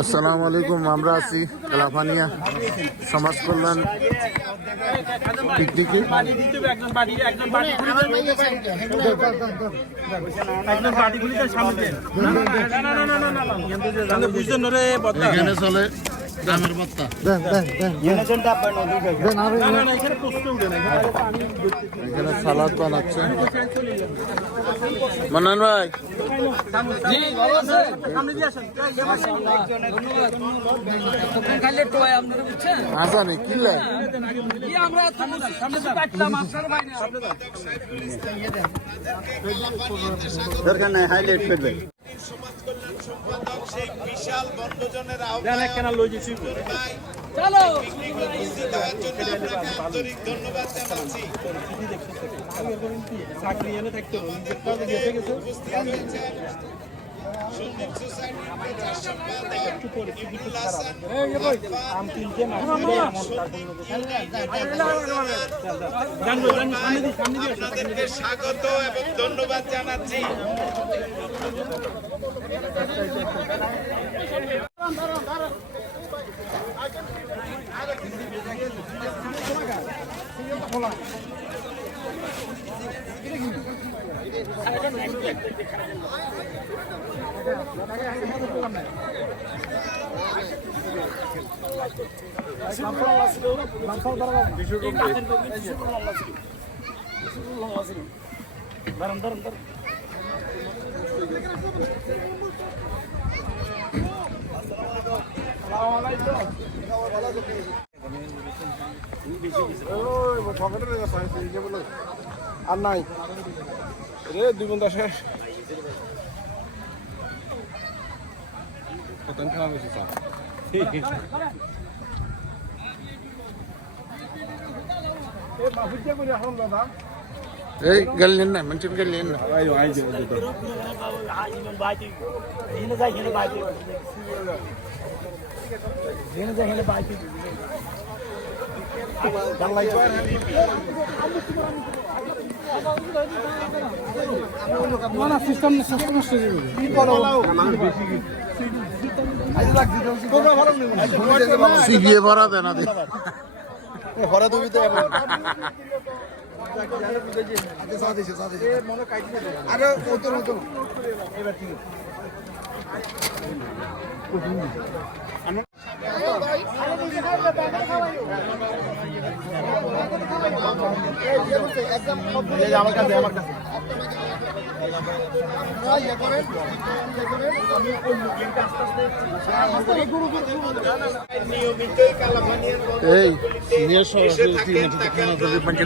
আসসালামু আলাইকুম আমরা আছি কালাফানিয়া সমাজ কল্যাণ পিকনিকে। এখানে চলে সালাদ বানাচ্ছে। মানান ভাই। দরকার নাই হাইলাইট করবে সমাজ কল্যাণ সম্পাদক সেই বিশাল বন্ধজনের আহ্বান চাকরি এনে থাকতে আপনাদেরকে স্বাগত এবং ধন্যবাদ জানাচ্ছি। Darım darım darım. Assalamualaikum. Assalamualaikum. Ini bisnis. Oh. পকেটে লেগে পাইছে এই যে বলে আর নাই রে দুই ঘন্টা শেষ কতক্ষণ খারাপ হয়েছে স্যার এই গেল নেন না মঞ্চে গেল নেন না আই আই যে তো আইমন বাইতে হিনে যাই হিনে বাইতে হিনে যাই হিনে বাইতে না সিস্টেম সিস্টেম সিগিয়ে ভরা তুমি তো আরে ওতো ওতো এবার ঠিক আছে আমার কাছে আমার কাছে এই নিয়ে সরাসরি তিন মানে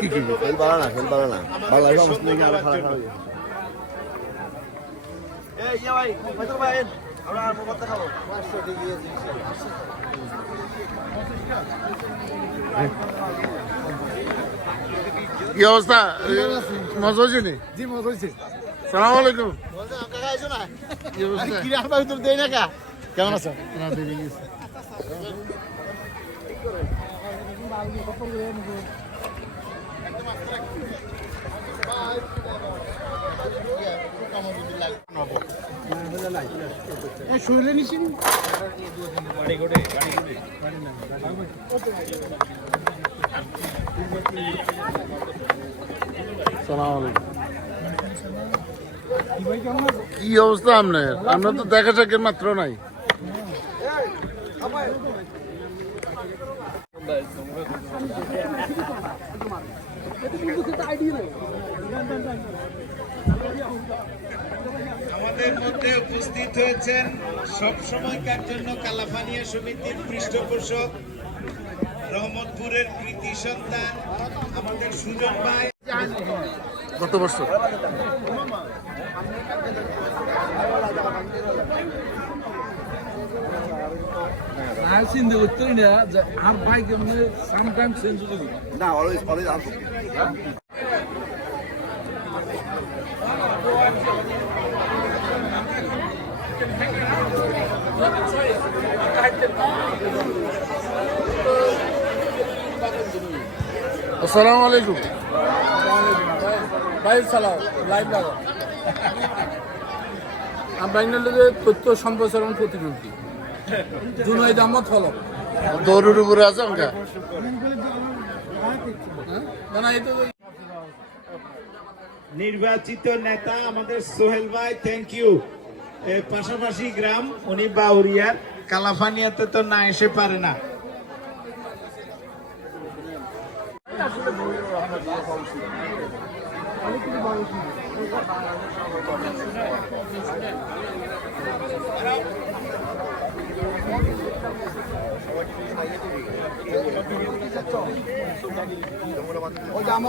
কি কি খেল বাড়া না খেল বাড়া না বাংলা মুসলিম আরও খারাপ হবে। এই ইয়া ভাই ফজল ভাই আমরা আর মোবাইল খাব 500 দিয়ে দিয়েছি 500 কি অবস্থা? মজা হয়েছে জি মজা সালাম আলাইকুম। কেমন আছো? শরীরে নিছি কি অবস্থা আপনার? আপনার তো দেখা সাক্ষের মাত্র নাই। আমাদের মধ্যে উপস্থিত হয়েছেন সব সময়কার জন্য কালাফানিয়া সমিতির পৃষ্ঠপোষক রহমতপুরের কৃতি সন্তান আমাদের সুজন ভাই। গত বছর। চিন্তা করতে আর বাইক এমনি সামটাইম চেঞ্জ না অলওয়েজ অলওয়েজ আসো আসসালামু আলাইকুম। বাইক চালাও লাইভ লাগাও। আমরা ইংল্যান্ডে তথ্য সম্প্রসারণ প্রতিমন্ত্রী। জুনাইদ আহমদ ফলক। দৌড়ের উপরে আছে এই তো নির্বাচিত নেতা আমাদের সোহেল ভাই থ্যাংক ইউ পাশাপাশি গ্রাম উনি বাউরিয়ার। কালাফানিয়াতে তো না এসে পারে না।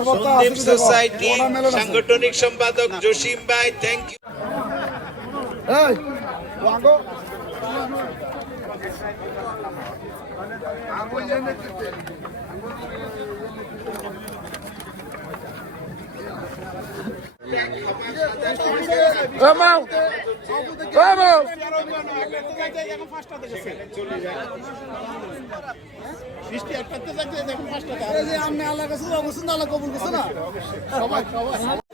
সন্দীপ সোসাইটি সাংগঠনিক সম্পাদক জসিম ভাই থ্যাংক ইউ আমি আল্লাহর কাছে দোয়া করছেন আল্লাহ কবুল করছে না সবাই সবাই